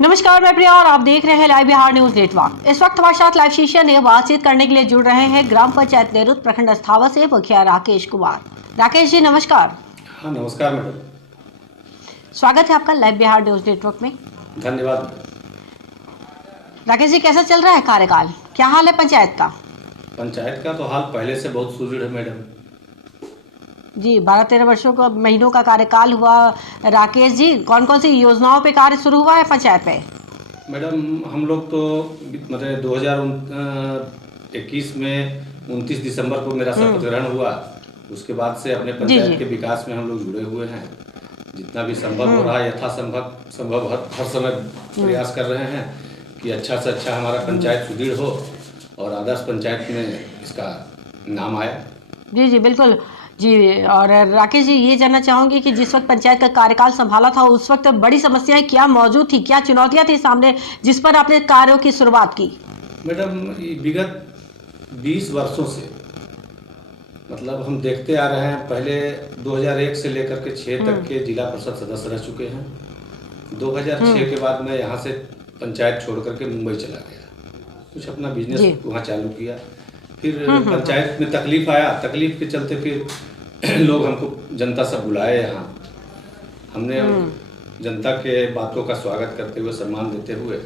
नमस्कार, मैं प्रिया और आप देख रहे हैं लाइव बिहार न्यूज नेटवर्क। इस वक्त हमारे साथ लाइव शीशे ने बातचीत करने के लिए जुड़ रहे हैं ग्राम पंचायत नेरुत प्रखंड अस्थावा से मुखिया राकेश कुमार। राकेश जी नमस्कार। हाँ नमस्कार मैडम। स्वागत है आपका लाइव बिहार न्यूज नेटवर्क में। धन्यवाद। राकेश जी, कैसा चल रहा है कार्यकाल, क्या हाल है पंचायत का? पंचायत का तो हाल पहले से बहुत सुदृढ़ है मैडम जी। 12-13 वर्षों का महीनों का कार्यकाल हुआ। राकेश जी, कौन कौन सी योजनाओं पे कार्य शुरू हुआ है पंचायत पे? मैडम हम लोग तो मतलब 2021 में 29 दिसंबर को मेरा शपथ ग्रहण हुआ। उसके बाद से अपने पंचायत के विकास में हम लोग जुड़े हुए हैं। जितना भी संभव हो रहा है यथासंभव हर समय प्रयास कर रहे हैं कि अच्छा से अच्छा हमारा पंचायत सुदृढ़ हो और आदर्श पंचायत में इसका नाम आए। जी जी बिल्कुल जी। और राकेश जी, ये जानना चाहूंगी कि जिस वक्त पंचायत का कार्यकाल संभाला था उस वक्त बड़ी समस्याएं क्या मौजूद थी, क्या चुनौतियां थी सामने जिस पर आपने कार्यों की शुरुआत की? मैडम विगत 20 वर्षों से मतलब हम देखते आ रहे हैं। पहले 2001 से लेकर के 6 तक के जिला परिषद सदस्य रह चुके हैं। 2006 के बाद मैं यहाँ से पंचायत छोड़ करके मुंबई चला गया, कुछ अपना बिजनेस वहाँ चालू किया। फिर पंचायत में तकलीफ आया, तकलीफ के चलते फिर लोग हमको जनता सब बुलाए यहाँ। हमने जनता के बातों का स्वागत करते हुए सम्मान देते हुए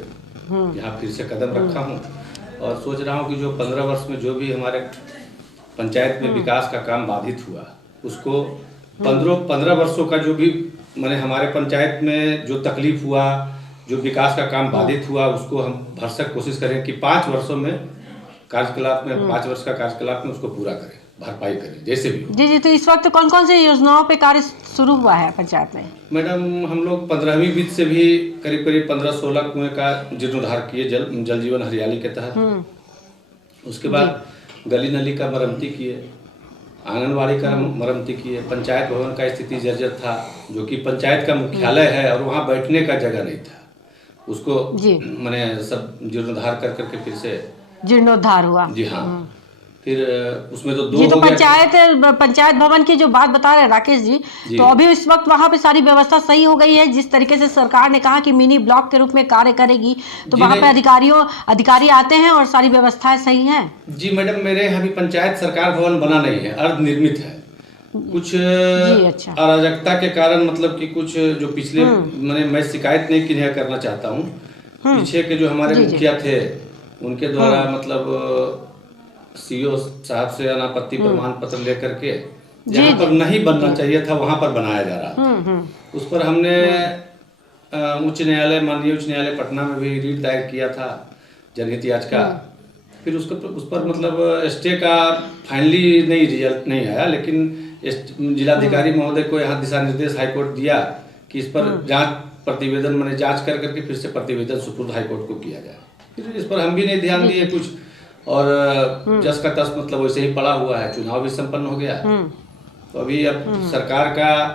यहाँ फिर से कदम रखा हूँ और सोच रहा हूँ कि जो 15 वर्ष में जो भी हमारे पंचायत में विकास का काम बाधित हुआ उसको 15 वर्षों का जो भी मैंने हमारे पंचायत में जो तकलीफ हुआ, जो विकास का काम बाधित हुआ, उसको हम भरसक कोशिश करें कि 5 वर्षों में कार्यकलाप में 5 वर्ष का कार्यकलाप में उसको पूरा करें, भरपाई करें जैसे भी। जी जी। तो इस वक्त कौन कौन सी योजनाओं पे कार्य शुरू हुआ है पंचायत में? मैडम हम लोग 15वीं वित्त से भी करीब 15-16 कुएं का जीर्णोद्धार किए जल जीवन हरियाली के तहत। उसके बाद गली नली का मरम्मती किए, आंगनबाड़ी का मरम्मती किए। पंचायत भवन का स्थिति जर्जर था, जो कि पंचायत का मुख्यालय है और वहाँ बैठने का जगह नहीं था, उसको मैंने सब जीर्णोद्धार कर करके फिर से जीर्णोद्धार हुआ। जी हाँ। फिर उसमें तो दो जी। तो पंचायत भवन की जो बात बता रहे हैं राकेश जी, तो अभी इस वक्त वहाँ पे सारी व्यवस्था सही हो गई है? जिस तरीके से सरकार ने कहा कि मिनी ब्लॉक के रूप में कार्य करेगी, तो वहाँ पे अधिकारी आते हैं और सारी व्यवस्थाएं सही हैं? जी मैडम, मेरे यहाँ भी पंचायत सरकार भवन बना नहीं है, अर्ध निर्मित है। कुछ अराजकता के कारण मतलब कि कुछ जो पिछले मैं शिकायत नहीं की करना चाहता हूँ। पीछे के जो हमारे मुखिया थे उनके द्वारा मतलब सीओ साहब से अनापत्ति प्रमाण पत्र लेकर के जहाँ पर नहीं बनना चाहिए था वहां पर बनाया जा रहा था। उस पर हमने माननीय उच्च न्यायालय पटना में भी रिट दायर किया था, जनहित याचिका। फिर उस पर मतलब स्टे का फाइनली रिजल्ट नहीं आया, लेकिन जिलाधिकारी महोदय को यहाँ दिशा निर्देश हाईकोर्ट दिया कि इस पर जांच जांच कर करके फिर से प्रतिवेदन सुपुर्द हाईकोर्ट को किया जाए। फिर इस पर हम भी नहीं ध्यान दिए कुछ, और जस का तस मतलब वैसे ही पड़ा हुआ है। चुनाव भी संपन्न हो गया, तो अभी अब सरकार का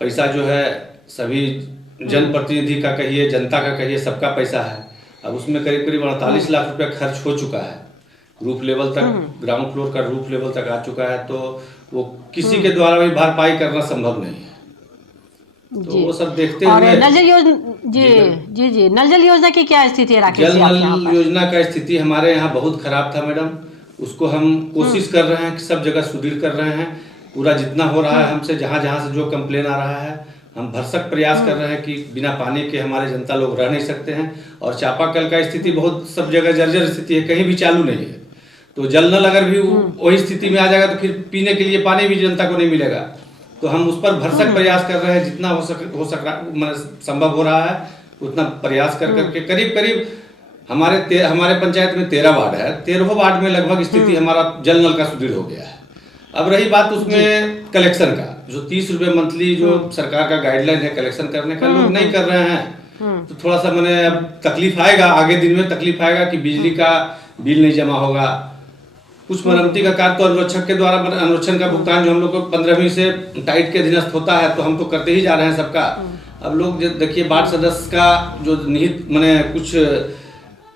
पैसा जो है सभी जनप्रतिनिधि का कहिए, जनता का कहिए, सबका पैसा है। अब उसमें करीब 48 लाख रुपया खर्च हो चुका है। रूफ लेवल तक, ग्राउंड फ्लोर का रूफ लेवल तक आ चुका है, तो वो किसी के द्वारा भी भरपाई करना संभव नहीं है। तो वो सब देखते हुए नल जल योजना जी नल जल योजना की क्या स्थिति है राकेश जी? जल योजना का स्थिति हमारे यहाँ बहुत खराब था मैडम। उसको हम कोशिश कर रहे हैं कि सब जगह सुदृढ़ कर रहे हैं। पूरा जितना हो रहा है हमसे, जहाँ जहाँ से जो कंप्लेन आ रहा है, हम भरसक प्रयास कर रहे हैं कि बिना पानी के हमारे जनता लोग रह नहीं सकते हैं। और चापाकल का स्थिति बहुत सब जगह जर्जर स्थिति है, कहीं भी चालू नहीं है। तो जल नल अगर भी वही स्थिति में आ जाएगा तो फिर पीने के लिए पानी भी जनता को नहीं मिलेगा। तो हम उस पर भरसक प्रयास कर रहे हैं, जितना हो सक संभव हो रहा है उतना प्रयास कर करके। करीब हमारे पंचायत में 13 वार्ड है। 13 वार्ड में लगभग स्थिति हमारा जल नल का सुदृढ़ हो गया है। अब रही बात उसमें कलेक्शन का, जो 30 रुपये मंथली जो सरकार का गाइडलाइन है कलेक्शन करने का, लोग नहीं कर रहे हैं। तो थोड़ा सा मैंने अब तकलीफ आएगा, आगे दिन में तकलीफ आएगा कि बिजली का बिल नहीं जमा होगा। कुछ मरम्मती का कार्य तो अनुरक्षक के द्वारा, अनुरक्षण का भुगतान जो हम लोग को 15वीं से टाइट के अधीनस्थ होता है, तो हम तो करते ही जा रहे हैं सबका। अब लोग देखिए वार्ड सदस्य का जो निहित कुछ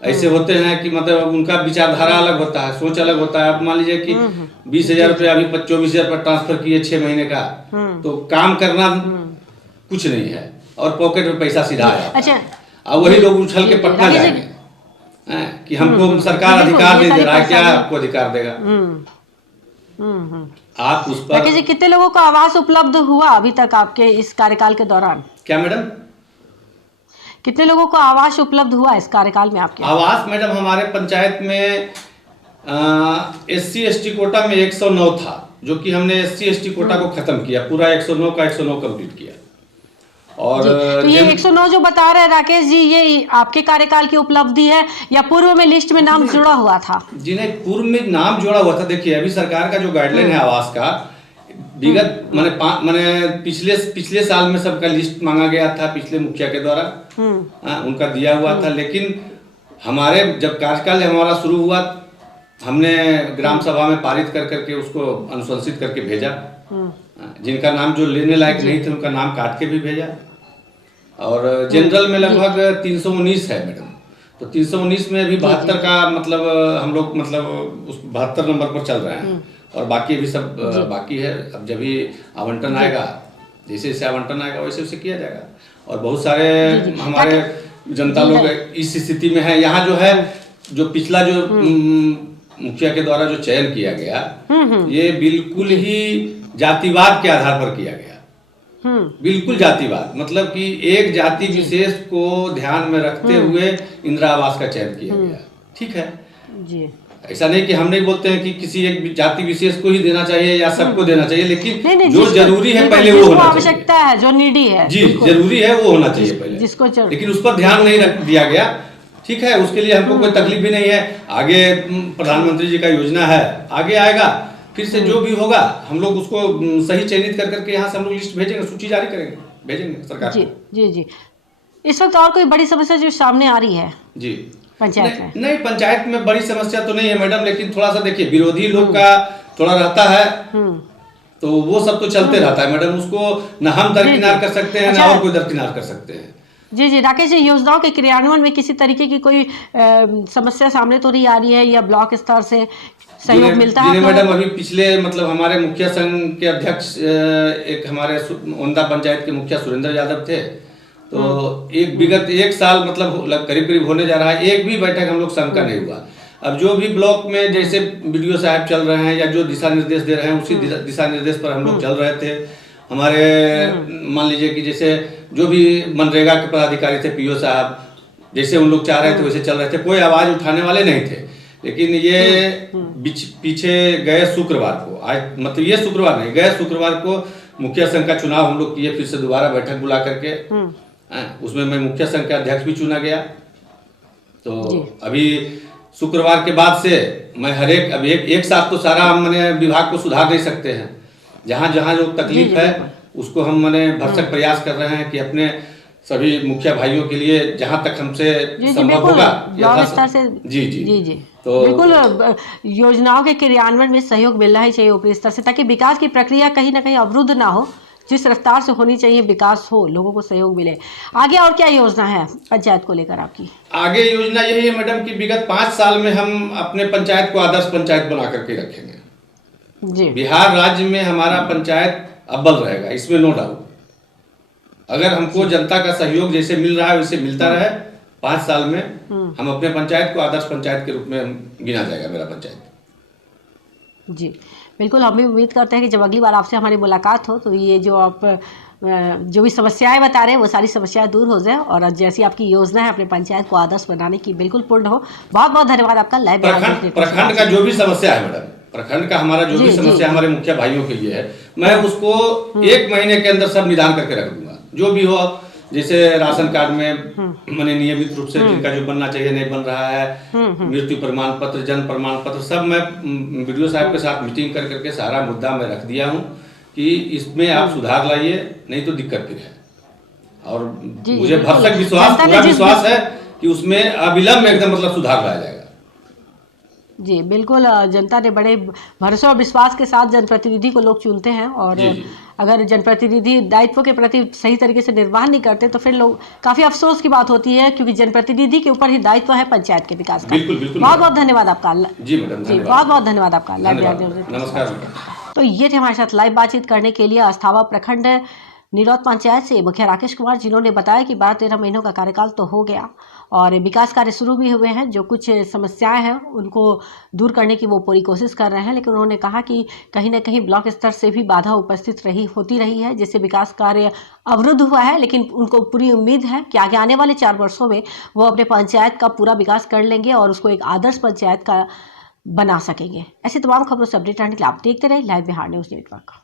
ऐसे होते हैं कि मतलब उनका विचारधारा अलग होता है, सोच अलग होता है। आप मान लीजिए कि 20,000 रुपया अभी 24,000 पर ट्रांसफर किए 6 महीने का, तो काम करना कुछ नहीं है और पॉकेट में पैसा सीधा आया। अच्छा, अब वही लोग उछल के पटना राकेश जी, जाएंगे कि हमको सरकार बिल्कुल, अधिकार ये नहीं दे सारी रहा है, क्या परेशानी- आपको अधिकार देगा? आप उस पर राकेश जी, कितने लोगों को आवास उपलब्ध हुआ अभी तक आपके इस कार्यकाल के दौरान? क्या मैडम? कितने लोगों को आवास उपलब्ध हुआ इस कार्यकाल में आपके? आवास मैडम हमारे पंचायत में SC ST कोटा में 109 था, जो कि हमने SC ST कोटा को खत्म किया, पूरा 109 का 109 कंप्लीट किया। और जी, तो ये 109 जो बता रहे हैं राकेश जी, ये आपके कार्यकाल की उपलब्धि है या पूर्व में लिस्ट में नाम जुड़ा हुआ था? जी नहीं, पूर्व में नाम जोड़ा हुआ था। देखिए अभी सरकार का जो गाइडलाइन है आवास का, विगत माने पिछले साल में सबका लिस्ट मांगा गया था पिछले मुखिया के द्वारा, उनका दिया हुआ था। लेकिन हमारे जब कार्यकाल हमारा शुरू हुआ, हमने ग्राम सभा में पारित कर करके उसको अनुशंसित करके भेजा। जिनका नाम जो लेने लायक नहीं थे उनका नाम काट के भी भेजा। और जनरल में लगभग 319 है मैडम। तो 319 में अभी 72 का मतलब हम लोग मतलब उस 72 नंबर पर चल रहे हैं, और बाकी अभी सब बाकी है। अब जब भी आवंटन आएगा, जैसे जैसे आवंटन आएगा वैसे वैसे किया जाएगा। और बहुत सारे हमारे जनता लोग इस स्थिति में है। यहाँ जो है, जो पिछला जो मुखिया के द्वारा जो चयन किया गया, ये बिल्कुल ही जातिवाद के आधार पर किया गया। बिल्कुल जातिवाद, मतलब कि एक जाति विशेष को ध्यान में रखते हुए इंदिरा आवास का चयन किया गया। ठीक है जी, ऐसा नहीं कि हम नहीं बोलते हैं कि किसी एक जाति विशेष को ही देना चाहिए या सबको देना चाहिए, लेकिन नहीं, जो जरूरी है पहले वो होना चाहिए। आवश्यकता है, जो नीडी है, जी जरूरी है वो होना चाहिए पहले, जिसको लेकिन उस पर ध्यान नहीं रख दिया गया। ठीक है, उसके लिए हमको कोई तकलीफ भी नहीं है। आगे प्रधानमंत्री जी का योजना है, आगे आएगा, फिर से जो भी होगा हम लोग उसको सही चयनित कर करके यहाँ से हम लोग लिस्ट भेजेंगे, सूची जारी करेंगे, भेजेंगे सरकार जी जी जी। इस वक्त और कोई बड़ी समस्या जो सामने आ रही है जी पंचायत में? नहीं, पंचायत में बड़ी समस्या तो नहीं है मैडम, लेकिन थोड़ा सा देखिए विरोधी लोग का थोड़ा रहता है, तो वो सब तो चलते रहता है मैडम। उसको न हम दरकिनार कर सकते हैं, न और कोई दरकिनार कर सकते हैं। जी जी राकेश जी, योजनाओं के क्रियान्वयन में किसी तरीके की कोई समस्या सामने तो नहीं आ रही है, या ब्लॉक स्तर से सहयोग मिलता है? मैडम अभी पिछले मतलब हमारे मुखिया संघ के अध्यक्ष एक हमारे ओंदा पंचायत के मुखिया सुरेंद्र यादव थे, तो एक विगत 1 साल मतलब करीब करीब होने जा रहा है, एक भी बैठक हम लोग संघ का नहीं हुआ। अब जो भी ब्लॉक में जैसे बीडीओ साहब चल रहे हैं या जो दिशा निर्देश दे रहे हैं, उसी दिशा निर्देश पर हम लोग चल रहे थे। हमारे मान लीजिए कि जैसे जो भी मनरेगा के पदाधिकारी थे, पीओ साहब, जैसे उन लोग चाह रहे थे वैसे चल रहे थे, कोई आवाज उठाने वाले नहीं थे। लेकिन ये पीछे गए शुक्रवार को, आज मतलब ये शुक्रवार नहीं, गए शुक्रवार को मुखिया संघ का चुनाव हम लोग किए, फिर से दोबारा बैठक बुला करके, उसमें मैं मुखिया संघ का अध्यक्ष भी चुना गया। तो अभी शुक्रवार के बाद से मैं हर एक, अब एक साथ तो सारा मैंने विभाग को सुधार नहीं सकते हैं। जहाँ जहाँ जो तकलीफ है उसको हम मैंने भरसक प्रयास कर रहे हैं कि अपने सभी मुखिया भाइयों के लिए जहाँ तक हमसे संभव होगा जी जी जी जी तो बिल्कुल योजनाओं के क्रियान्वयन में सहयोग मिलना ही चाहिए ऊपरी स्तर से, ताकि विकास की प्रक्रिया कहीं ना कहीं अवरुद्ध ना हो। जिस रफ्तार से होनी चाहिए विकास हो, लोगों को सहयोग मिले। आगे और क्या योजना है पंचायत को लेकर आपकी? आगे योजना यही है मैडम कि विगत 5 साल में हम अपने पंचायत को आदर्श पंचायत बना करके रखेंगे जी। बिहार राज्य में हमारा पंचायत अव्वल रहेगा, इसमें नो डाउट। अगर हमको जनता का सहयोग जैसे मिल रहा है वैसे मिलता रहे, 5 साल में हम अपने पंचायत को आदर्श पंचायत के रूप में गिना जाएगा मेरा पंचायत। जी बिल्कुल, हम भी उम्मीद करते हैं कि जब अगली बार आपसे हमारी मुलाकात हो तो ये जो आप जो भी समस्याएं बता रहे हैं वो सारी समस्याएं दूर हो जाए, और जैसी आपकी योजना है अपने पंचायत को आदर्श बनाने की बिल्कुल पूर्ण हो। बहुत बहुत धन्यवाद आपका लाइव। प्रखंड का जो भी समस्या है मैडम, प्रखंड का हमारा जो भी समस्या हमारे मुखिया भाइयों के लिए है, मैं उसको 1 महीने के अंदर सब निदान करके रख दूंगा। जो भी हो, जैसे राशन कार्ड में मैंने नियमित रूप से जिनका जो बनना चाहिए नहीं बन रहा है, मृत्यु प्रमाण पत्र, जन्म प्रमाण पत्र, सब मैं वीडियो साहब के साथ मीटिंग कर करके सारा मुद्दा मैं रख दिया हूँ कि इसमें आप सुधार लाइए, नहीं तो दिक्कत फिर है। और मुझे भरसक विश्वास, पूरा विश्वास है कि उसमें अविलंब एकदम मतलब सुधार लाया जाएगा। जी बिल्कुल, जनता ने बड़े भरोसे और विश्वास के साथ जनप्रतिनिधि को लोग चुनते हैं, और अगर जनप्रतिनिधि दायित्व के प्रति सही तरीके से निर्वहन नहीं करते तो फिर लोग काफी अफसोस की बात होती है, क्योंकि जनप्रतिनिधि के ऊपर ही दायित्व है पंचायत के विकास का। बहुत बहुत धन्यवाद आपका। जी मैडम, जी बहुत बहुत धन्यवाद आपका। नमस्कार। तो ये थे हमारे साथ लाइव बातचीत करने के लिए अस्थावा प्रखंड निरौत पंचायत से मुखिया राकेश कुमार, जिन्होंने बताया कि 12-13 महीनों का कार्यकाल तो हो गया और विकास कार्य शुरू भी हुए हैं। जो कुछ समस्याएं हैं उनको दूर करने की वो पूरी कोशिश कर रहे हैं, लेकिन उन्होंने कहा कि कहीं ना कहीं ब्लॉक स्तर से भी बाधा उपस्थित होती रही है, जिससे विकास कार्य अवरुद्ध हुआ है। लेकिन उनको पूरी उम्मीद है कि आगे आने वाले 4 वर्षों में वो अपने पंचायत का पूरा विकास कर लेंगे और उसको एक आदर्श पंचायत का बना सकेंगे। ऐसे तमाम खबरों से अपडेट रहने के लिए आप देखते रहे लाइव बिहार न्यूज़ नेटवर्क।